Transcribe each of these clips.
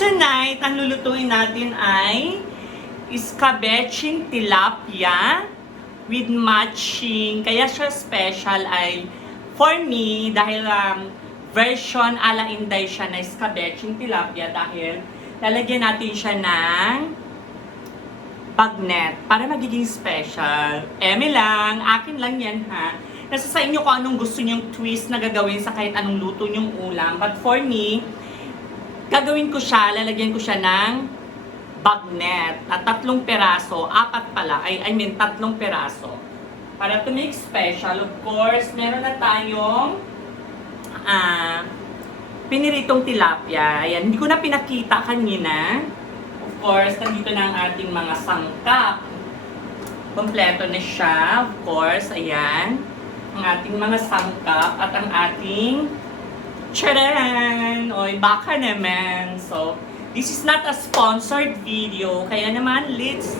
Tonight, ang lulutuin natin ay escabeching tilapia with matching. Kaya siya special ay for me dahil version ala Inday siya na escabeching tilapia dahil lalagyan natin siya ng bagnet para magiging special. Eme lang, akin lang yan ha. Nasa sa inyo kung anong gusto nyong twist na gagawin sa kahit anong luto nyong ulam. But for me, gagawin ko siya, lalagyan ko siya ng bagnet. At 3 peraso, 4 pala, I mean 3 peraso. Para to make special, of course, meron na tayong piniritong tilapia. Ayan, hindi ko na pinakita kanina. Of course, nandito na ang ating mga sangkap. Kompleto na siya, of course, ayan. Ang ating mga sangkap at ang ating charan! Oy, baka naman. So, this is not a sponsored video. Kaya naman, let's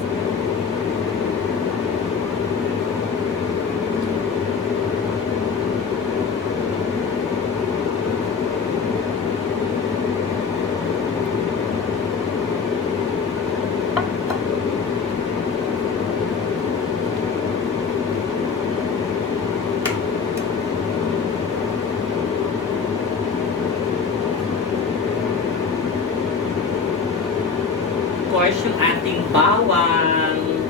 course, yung ating bawang.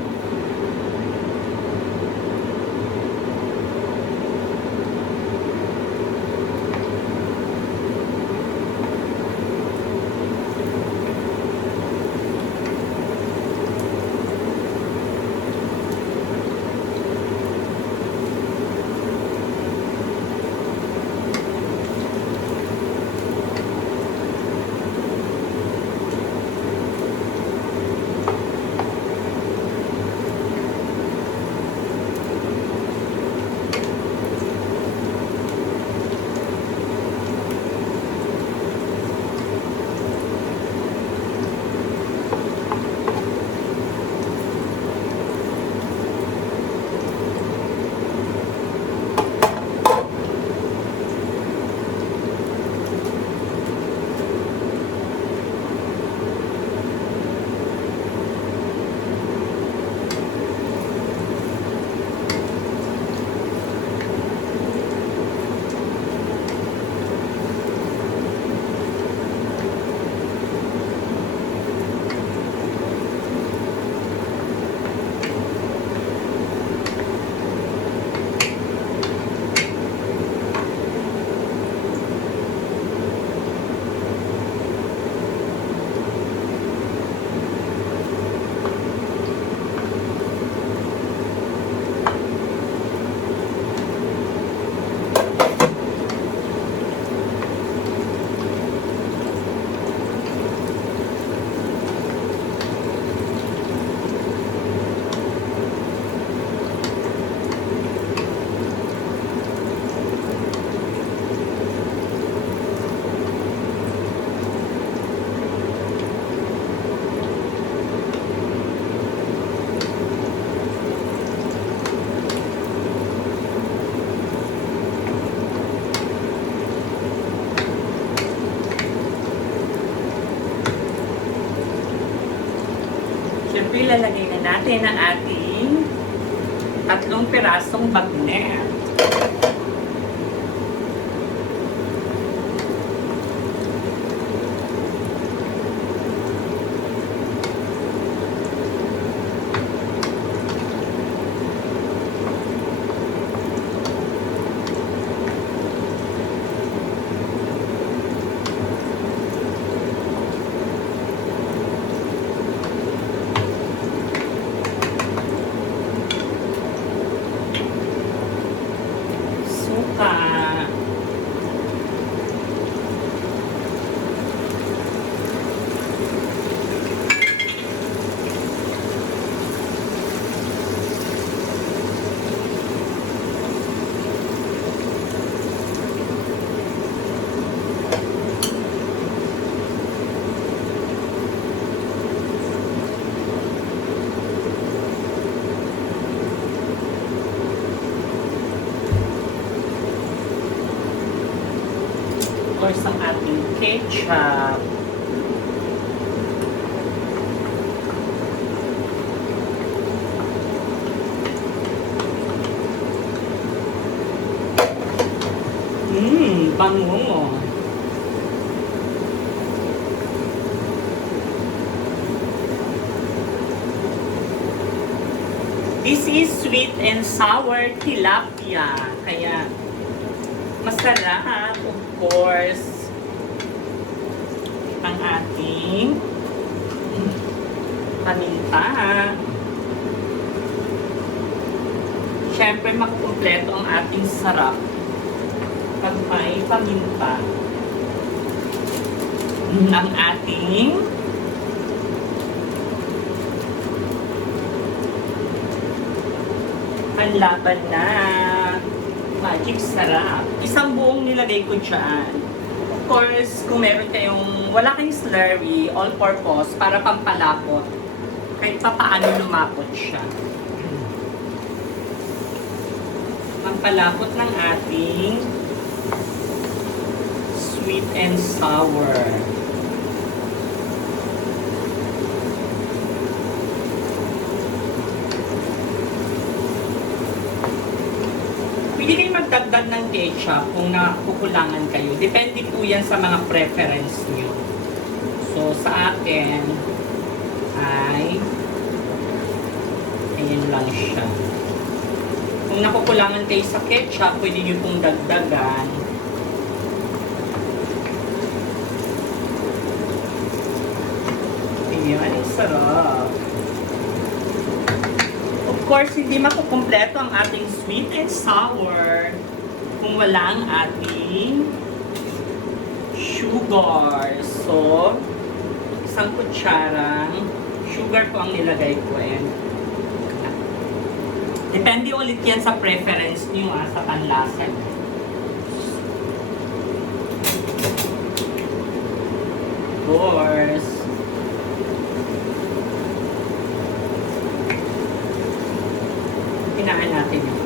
Siyempre, lalagay na natin ang ating 3 pirasong bagnet. course, ang ating ketchup. bango. This is sweet and sour tilapia. Kaya, masarap, of course, ang ating paminta. Siyempre, makukumpleto ang ating sarap pag may paminta. Ang ating panlaban na magic sarap. Isang buong nilagay ko dyan. Of course, kung meron kayong, wala kayong slurry, all-purpose, para pampalapot. Kahit pa paano lumapot siya. Pampalapot ng ating sweet and sour. Pwede rin magdagdag ng ketchup kung nakukulangan kayo. Depende po yan sa mga preference nyo. So, sa akin, ay ayan lang siya. Kung nakukulangan kayo sa ketchup, pwede nyo pong dagdagan. Ayan, ang sarap. Of course, hindi makukumpleto ang ating sweet and sour kung wala ang ating sugar. So, isang kutsarang sugar po ang nilagay ko. Depende ulit yan sa preference niyo sa panlasa niyo. Of course. Hinaan natin yung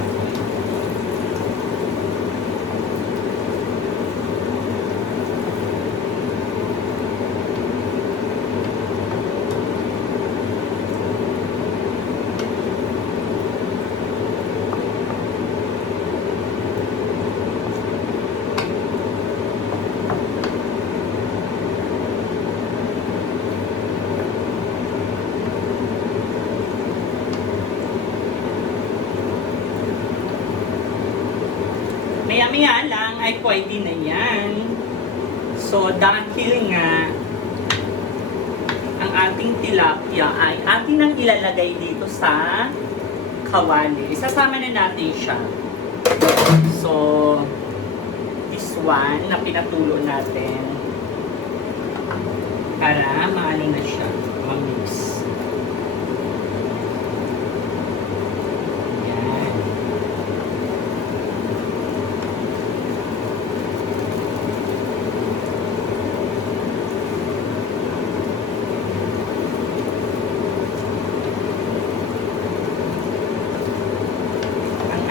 maya-maya lang ay pwede na yan. So, dahil nga ang ating tilapia ay atin ang ilalagay dito sa kawali. Isasama na natin siya. So, this one na pinatulo natin para maano na siya, ma-mix.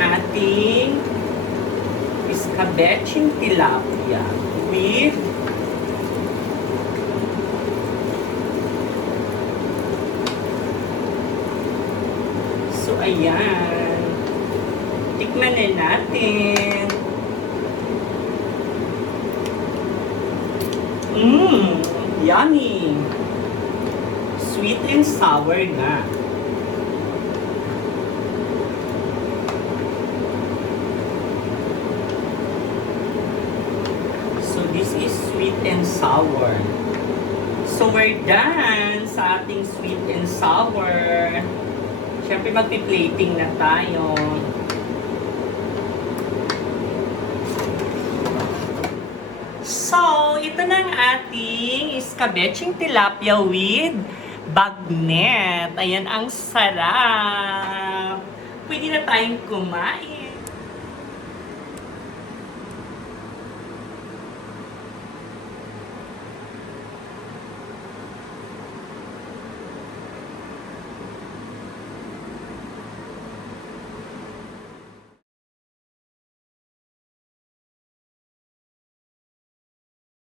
Ating escabeching tilapia with so ayan, tikman na natin. Yummy, sweet and sour na. This is sweet and sour. So, we're done sa ating sweet and sour. Siyempre, magpi-plating na tayo. So, ito na ang ating escabeching tilapia with bagnet. Ayan, ang sarap. Pwede na tayong kumain.